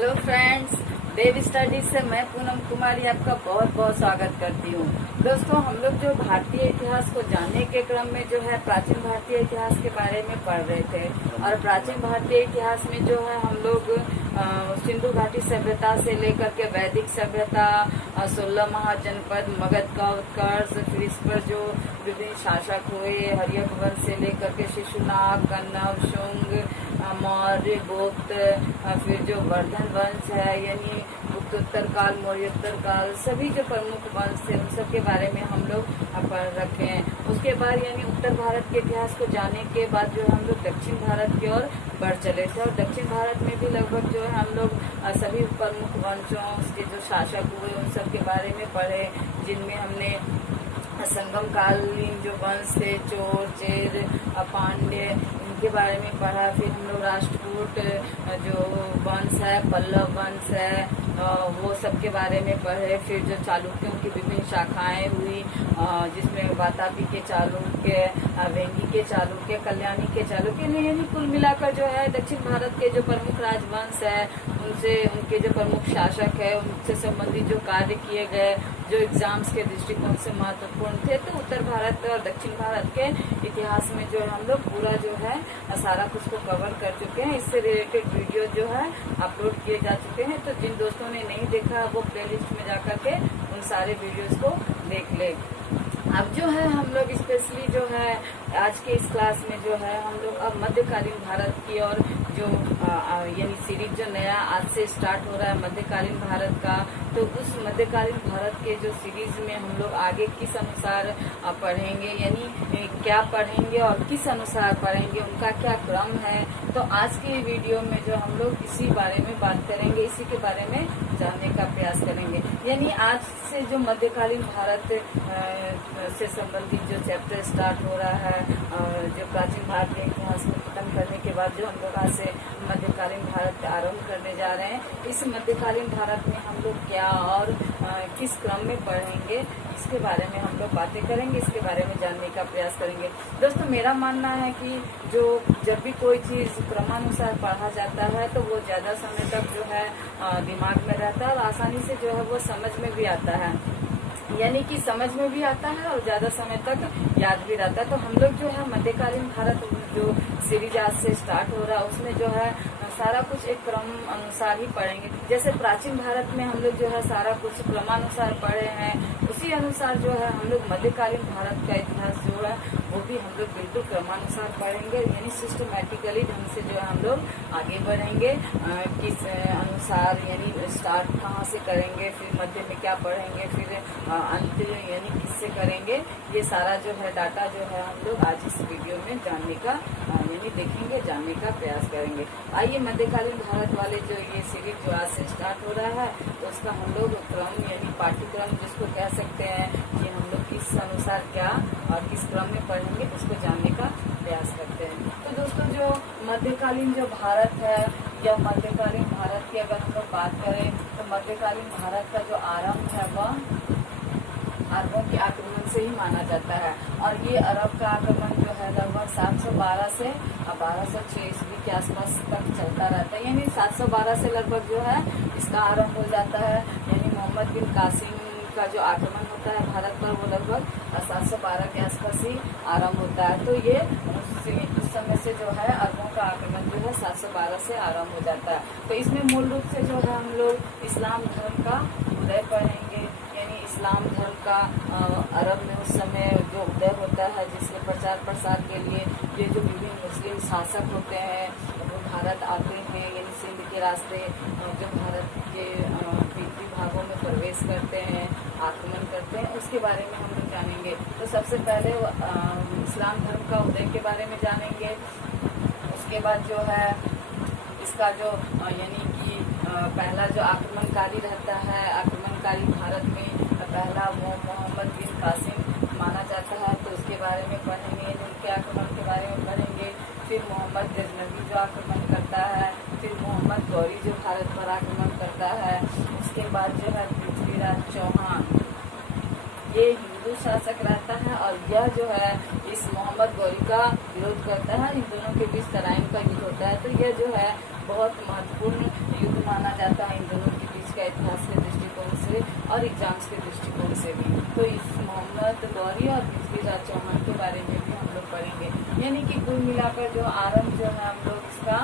Hello friends, देव studies से मैं पूनम कुमारी आपका बहुत बहुत स्वागत करती हूँ। दोस्तों, हम लोग जो भारतीय इतिहास को जानने के क्रम में जो है प्राचीन भारतीय इतिहास के बारे में पढ़ रहे थे। और प्राचीन भारतीय इतिहास में जो है हम लोग सिंधु घाटी सभ्यता से लेकर के वैदिक सभ्यता, 16 महाजनपद, मगध का उत्कर्ष, फिर इस पर जो विभिन्न शासक हुए, हर्यक वंश से लेकर के शिशुनाग, कन्नव, शुंग, मौर्य, गुप्त, फिर जो वर्धन वंश है यानी गुप्तोत्तर काल, मौर्योत्तर काल, सभी जो प्रमुख वंश थे उन सब के बारे में हम लोग पढ़ रखे हैं। उसके बाद यानी उत्तर भारत के इतिहास को जानने के बाद जो हम लोग दक्षिण भारत की ओर बढ़ चले थे। और दक्षिण भारत में भी लगभग जो है हम लोग सभी प्रमुख वंशों के जो शासक हुए उन सब के बारे में पढ़े, जिनमें हमने संगम कालीन जो वंश थे, चोर, चेर, पांड्य, इनके बारे में पढ़ा। फिर हम लोग राष्ट्रकूट जो वंश है, पल्लव वंश है, वो सब के बारे में पढ़े। फिर जो चालुक्यों की विभिन्न शाखाएं हुई, जिसमें वातापी के चालुक्य, वेंगी के चालुक्य, कल्याणी के चालुक्य, यानी कुल मिलाकर जो है दक्षिण भारत के जो प्रमुख राजवंश है उनसे, उनके जो प्रमुख शासक है उनसे संबंधित जो कार्य किए गए, जो एग्जाम्स के दृष्टिकोण से महत्वपूर्ण थे, तो उत्तर भारत और दक्षिण भारत के इतिहास में जो है हम लोग पूरा जो है सारा कुछ को कवर कर चुके हैं। इससे रिलेटेड वीडियो जो है अपलोड किए जा चुके हैं, तो जिन दोस्तों ने नहीं देखा वो प्लेलिस्ट में जाकर के उन सारे वीडियोस को देख ले। अब जो है हम लोग स्पेशली जो है आज के इस क्लास में जो है हम लोग अब मध्यकालीन भारत की और जो यानी सीरीज जो नया आज से स्टार्ट हो रहा है मध्यकालीन भारत का, तो उस मध्यकालीन भारत के जो सीरीज में हम लोग आगे किस अनुसार पढ़ेंगे, यानी क्या पढ़ेंगे और किस अनुसार पढ़ेंगे, उनका क्या क्रम है। तो आज के वीडियो में जो हम लोग इसी बारे में बात करेंगे, इसी के बारे में जानने का प्रयास करेंगे। यानी आज से जो मध्यकालीन भारत से संबंधित जो चैप्टर स्टार्ट हो रहा है, जो प्राचीन भारतीय इतिहास को खत्म करने के बाद जो हम लोग आज से मध्यकालीन भारत आरंभ करने जा रहे हैं, इस मध्यकालीन भारत में हम लोग क्या और किस क्रम में पढ़ेंगे, इसके बारे में हम लोग बातें करेंगे, इसके बारे में जानने का प्रयास करेंगे। दोस्तों, मेरा मानना है कि जो जब भी कोई चीज़ क्रमानुसार पढ़ा जाता है तो वो ज़्यादा समय तक जो है दिमाग में रहता है और आसानी से जो है वो समझ में भी आता है, यानी कि समझ में भी आता है और ज़्यादा समय तक याद भी रहता है। तो हम लोग जो है मध्यकालीन भारत जो सीरीज आज से स्टार्ट हो रहा है उसमें जो है सारा कुछ एक क्रम अनुसार ही पढ़ेंगे। जैसे प्राचीन भारत में हम लोग जो है सारा कुछ क्रमानुसार पढ़े हैं, उसी अनुसार जो है हम लोग मध्यकालीन भारत का इतिहास जो है वो भी हम लोग बिल्कुल क्रमानुसार पढ़ेंगे, यानी सिस्टमैटिकली ढंग से जो है हम लोग आगे बढ़ेंगे। किस अनुसार यानी स्टार्ट कहाँ से करेंगे, फिर मध्य में क्या पढ़ेंगे, फिर अंत यानी किससे करेंगे, ये सारा जो है डाटा जो है हम लोग आज इस वीडियो में जानने का यानी देखेंगे, जानने का प्रयास करेंगे। आइए मध्यकालीन भारत वाले जो ये सीरीज जो आज से स्टार्ट हो रहा है तो उसका हम लोग क्रम यानी पाठ्यक्रम जिसको कह सकते हैं कि हम लोग किस अनुसार क्या और किस क्रम में पढ़ेंगे उसको जानने का प्रयास करते हैं। तो दोस्तों, जो मध्यकालीन जो भारत है या मध्यकालीन भारत की अगर हम लोग बात करें तो मध्यकालीन भारत का जो आरंभ है वह अरबों के आक्रमण से ही माना जाता है। और ये अरब का आक्रमण जो है लगभग 712 से 1206 ईस्वी के आसपास तक चलता रहता है, यानी 712 से लगभग जो है इसका आरंभ हो जाता है। यानी मोहम्मद बिन कासिम का जो आक्रमण होता है भारत पर वो लगभग 712 के आसपास ही आरंभ होता है। तो ये उस समय से जो है अरबों का आक्रमण जो है 712 से आरंभ हो जाता है। तो इसमें मूल रूप से जो है हम लोग इस्लाम धर्म का उदय पढ़ेंगे, यानी इस्लाम धर्म का अरब में उस समय जो उदय होता है, जिसके प्रचार प्रसार के लिए ये जो विभिन्न मुस्लिम शासक होते हैं वो भारत आते हैं, यानी सिंध के रास्ते जो भारत के भीतरी भागों में प्रवेश करते हैं, आक्रमण करते हैं, उसके बारे में हम लोग जानेंगे। तो सबसे पहले इस्लाम धर्म का उदय के बारे में जानेंगे। उसके बाद जो है इसका जो यानी कि पहला जो आक्रमणकारी रहता है, आक्रमणकारी भारत में पहला वो मोहम्मद बिन कासिम माना जाता है, तो उसके बारे में पढ़ेंगे, उनके आक्रमण के बारे में पढ़ेंगे। फिर मोहम्मद गजनवी जो आक्रमण करता है, फिर मोहम्मद गौरी जो भारत पर आक्रमण करता है। उसके बाद जो है पृथ्वीराज चौहान ये हिंदू शासक रहता है और यह जो है इस मोहम्मद गौरी का विरोध करता है। इन दोनों के बीच तराइन का युद्ध होता है। तो यह जो है बहुत महत्वपूर्ण युद्ध माना जाता है इन दोनों के बीच का इतिहास के दृष्टिकोण से और एग्जाम्स के दृष्टिकोण से भी। तो इस मोहम्मद गौरी और पृथ्वीराज चौहान के बारे में भी हम लोग पढ़ेंगे। यानी कि कुल मिलाकर जो आरंभ जो है हम लोग इसका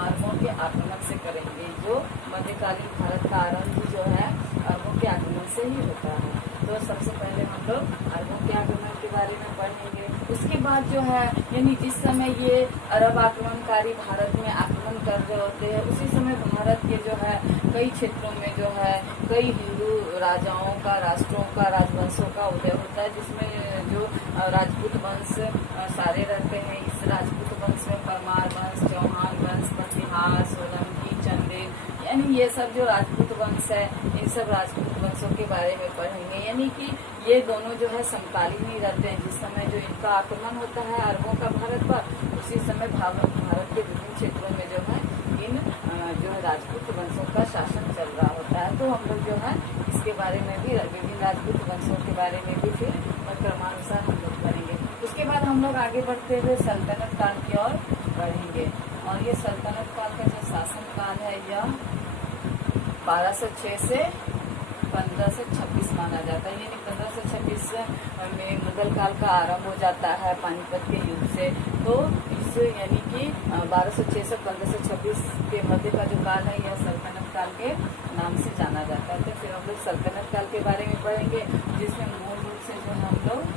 अरबों के आक्रमण से करेंगे। जो मध्यकालीन भारत का आरंभ जो है अरबों के आक्रमण से ही होता है। तो सबसे पहले हम लोग अरबों के आक्रमण के बारे में पढ़ेंगे। उसके बाद जो है यानी जिस समय ये अरब आक्रमणकारी भारत में आक्रमण कर रहे होते हैं उसी समय भारत के जो है कई क्षेत्रों में जो है कई हिंदू राजाओं का, राष्ट्रों का, राजवंशों का उदय होता है, जिसमें जो राजपूत वंश सारे रहते हैं। इस राजपूत वंश में परमार वंश, चौहान वंश, प्रतिहार, सोलंकी, चंदेल, यानी ये सब जो राजपूत वंश है इन सब राजपूत वंशों के बारे में पढ़ेंगे। यानी कि ये दोनों जो है समकालीन ही रहते हैं। जिस समय जो इनका आक्रमण होता है अरबों का भारत पर उसी समय भारत के विभिन्न क्षेत्रों में जो है इन जो है राजपूत वंशों का शासन चल रहा होता है। तो हम लोग जो है इसके बारे में भी विभिन्न राजपूत वंशों के बारे में भी फिर क्रमानुसार हम लोग पढ़ेंगे। उसके बाद हम लोग आगे बढ़ते हुए सल्तनत काल की ओर बढ़ेंगे। और ये सल्तनत काल का जो शासन काल है यह 1206 से 1526 माना जाता है। यानी 1526 में मुगल काल का आरंभ हो जाता है पानीपत के युद्ध से। तो इस यानी कि 1206 से 1526 के मध्य का जो काल है यह सल्तनत काल के नाम से जाना जाता है। तो फिर हम लोग सल्तनत काल के बारे में पढ़ेंगे, जिसमें मूल रूप से जो हम लोग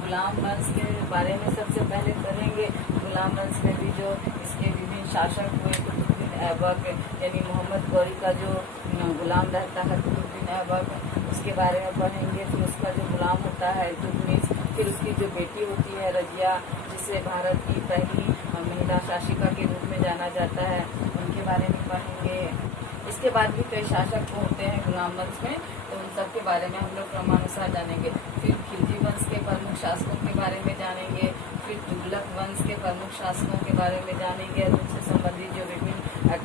गुलाम वंश के बारे में सबसे पहले पढ़ेंगे। गुलाम वंश में भी जो इसके विभिन्न शासक हुए, कुतुबुद्दीन ऐबक यानी मोहम्मद गौरी का जो गुलाम रहता है कुतुबुद्दीन ऐबक, उसके बारे में पढ़ेंगे। फिर उसका जो गुलाम होता है इल्तुतमिश, फिर उसकी जो बेटी होती है रजिया, जिसे भारत की पहली महिला शासिका के रूप में जाना जाता है, उनके बारे में पढ़ेंगे। इसके बाद भी कई शासक होते हैं गुलाम वंश में, तो उन सब के बारे में हम लोग क्रमानुसार जानेंगे। फिर खिलजी वंश के प्रमुख शासकों के बारे में जानेंगे। फिर तुगलक वंश के प्रमुख शासकों के बारे में जानेंगे। उनसे संबंधित जो विभिन्न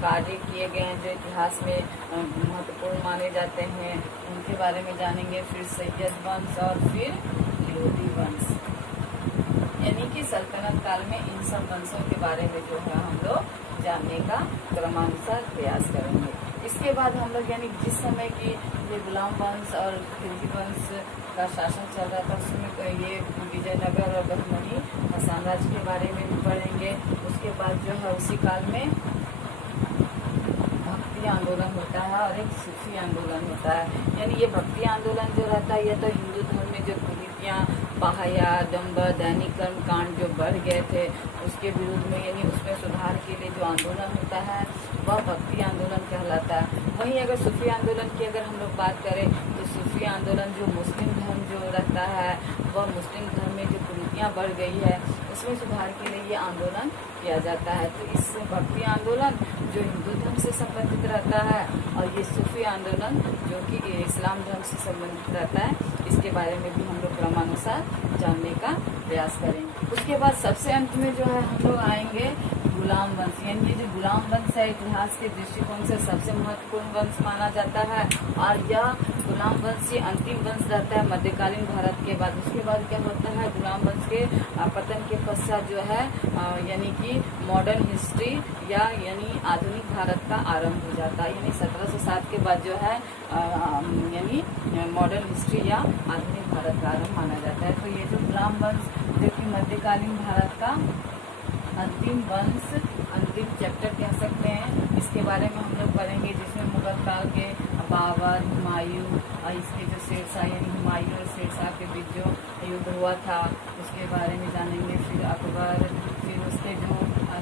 कार्य किए गए हैं जो इतिहास में महत्वपूर्ण माने जाते हैं उनके बारे में जानेंगे। फिर सैयद वंश और फिर लोधी वंश, यानी कि सल्तनत काल में इन सब वंशों के बारे में जो है हम लोग जानने का क्रमानुसार प्रयास करेंगे। इसके बाद हम लोग यानी जिस समय की ये गुलाम वंश और खिलजी वंश का शासन चल रहा था उसमें ये विजयनगर और बहमनी साम्राज्य के बारे में भी पढ़ेंगे। उसके बाद जो है उसी काल में भक्ति आंदोलन होता है और एक सूफी आंदोलन होता है। यानी ये भक्ति आंदोलन जो रहता है यह तो हिंदू धर्म में जो कुरीतियाँ, पाहया, दंभ, दैनिक कर्म कांड जो बढ़ गए थे उसके विरुद्ध में यानी उसमें सुधार के लिए जो आंदोलन होता है वह भक्ति आंदोलन कहलाता है। वहीं अगर सूफी आंदोलन की अगर हम लोग बात करें तो सूफी आंदोलन जो मुस्लिम धर्म जो रहता है वह मुस्लिम धर्म में जो कुरीतियाँ बढ़ गई है उसमें सुधार के लिए ये आंदोलन किया जाता है। तो इस भक्ति आंदोलन जो हिंदू धर्म से संबंधित रहता है और ये सूफी आंदोलन जो कि इस्लाम धर्म से संबंधित रहता है, इसके बारे में भी हम लोग क्रमानुसार जानने का प्रयास करेंगे। उसके बाद सबसे अंत में जो है हम लोग आएंगे गुलाम वंश। यानी ये जो गुलाम वंश है इतिहास के दृष्टिकोण से सबसे महत्वपूर्ण वंश माना जाता है और यह गुलाम वंश ये अंतिम वंश रहता है मध्यकालीन भारत के बाद। उसके बाद क्या होता है गुलाम वंश के पतन के पश्चात जो है यानी कि मॉडर्न हिस्ट्री या यानी आधुनिक भारत का आरंभ हो जाता है। यानी 1707 के बाद जो है यानी मॉडर्न हिस्ट्री या आधुनिक भारत का आरंभ माना जाता है। तो ये जो गुलाम वंश जो कि मध्यकालीन भारत का अंतिम वंश, अंतिम चैप्टर कह सकते हैं, इसके बारे में हम लोग पढ़ेंगे। जिसमें मुगल काल के बाबर, हुमायूं और इसके जो शेरशाह यानी हुमायूं और शेरशाह के बीच जो युद्ध हुआ था उसके बारे में जानेंगे। फिर अकबर, फिर उसके जो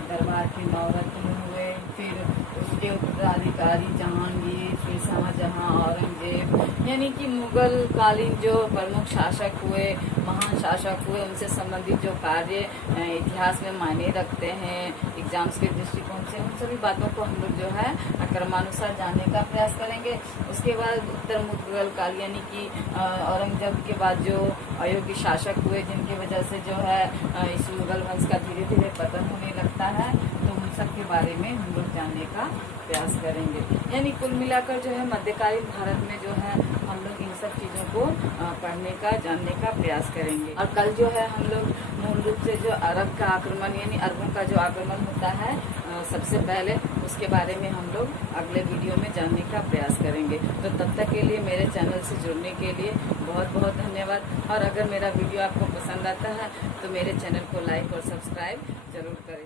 दरबार के नौरत्न हुए, फिर उसके उत्तराधिकारी जहांगीर, फिर शाहजहां, औरंगजेब, यानी कि मुगल कालीन जो प्रमुख शासक हुए, महान शासक हुए, उनसे संबंधित जो कार्य इतिहास में मायने रखते हैं एग्जाम्स के दृष्टिकोण से, उन सभी बातों को हम लोग जो है क्रमानुसार जानने का प्रयास करेंगे। उसके बाद उत्तर मुगल काल यानी कि औरंगजेब के बाद जो अयोग्य शासक हुए जिनकी वजह से जो है इस मुगल वंश का धीरे धीरे पतन होने लगता है, तो उन सब के बारे में हम लोग जानने का प्रयास करेंगे। यानी कुल मिलाकर जो है मध्यकालीन भारत में जो है हम लोग इन सब चीजों को पढ़ने का, जानने का प्रयास करेंगे। और कल जो है हम लोग मूल रूप से जो अरब का आक्रमण यानी अरबों का जो आक्रमण होता है सबसे पहले, उसके बारे में हम लोग अगले वीडियो में जानने का प्रयास करेंगे। तो तब तक के लिए मेरे चैनल से जुड़ने के लिए बहुत बहुत धन्यवाद। और अगर मेरा वीडियो आपको पसंद आता है तो मेरे चैनल को लाइक और सब्सक्राइब जरूर करें।